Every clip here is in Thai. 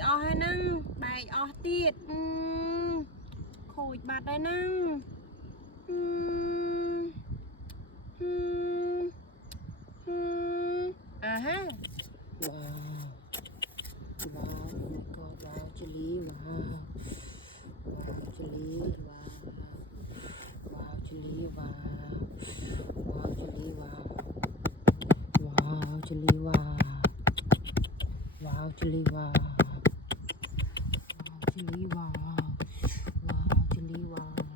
ยอให้นั่งใบออตีดโขยบาดได้นั่งฮะว้าวว้าวโอ้ my god ว้าวจิลีว้าวว้าวจิลีว้าวว้าวจิลีว้าวว้าวจิลีว้าวว้าวจิลีว้าวว้าวจิลีว้าวว้าวจิลีว้าวว้าวจิลีว้าว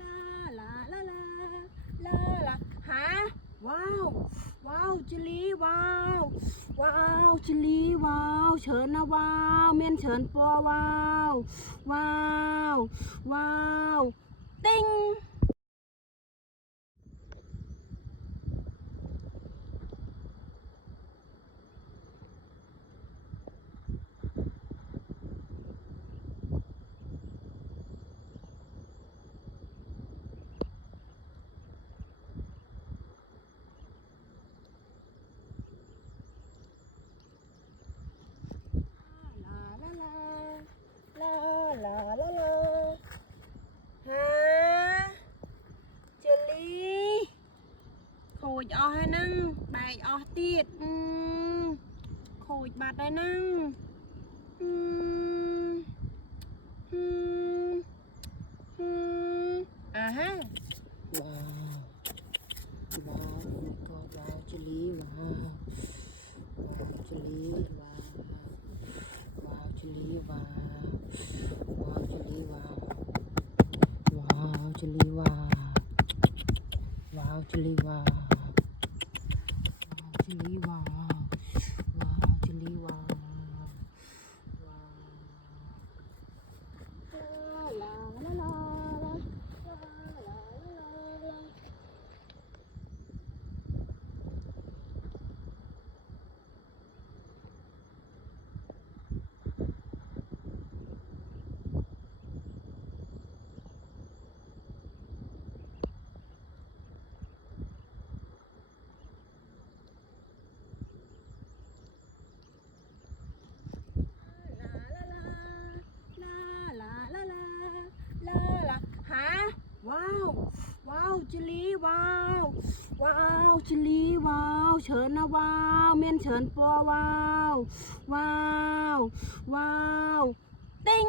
ลาลาลาลาว้าวว้าวจิลีว้าวว้าวจิลีว้าวเฉินนะว้าวเมียนเฉินปัวว้าวว้าวว้าวติ้งลาฮะเจลลี่โขยอให้นั่งใบออตีดโขยบาดได้นั่งฮะว้าวว้าวโอ้ my god ว้าวจิลีว้าวว้าวจิลีว้าวว้าวจิลีว้าวว้าวจิลีว้าวว้าวจิลีว้าวว้าวจิลีว้าวว้าวจิลีว้าวว้าวจิลีว้าวลาลาลาฮะว้าวว้าวจิลีว้าวว้าวจิลีว้าวเฉินนะว้าวเมียนเฉินปัวว้าวว้าวว้าวติ้ง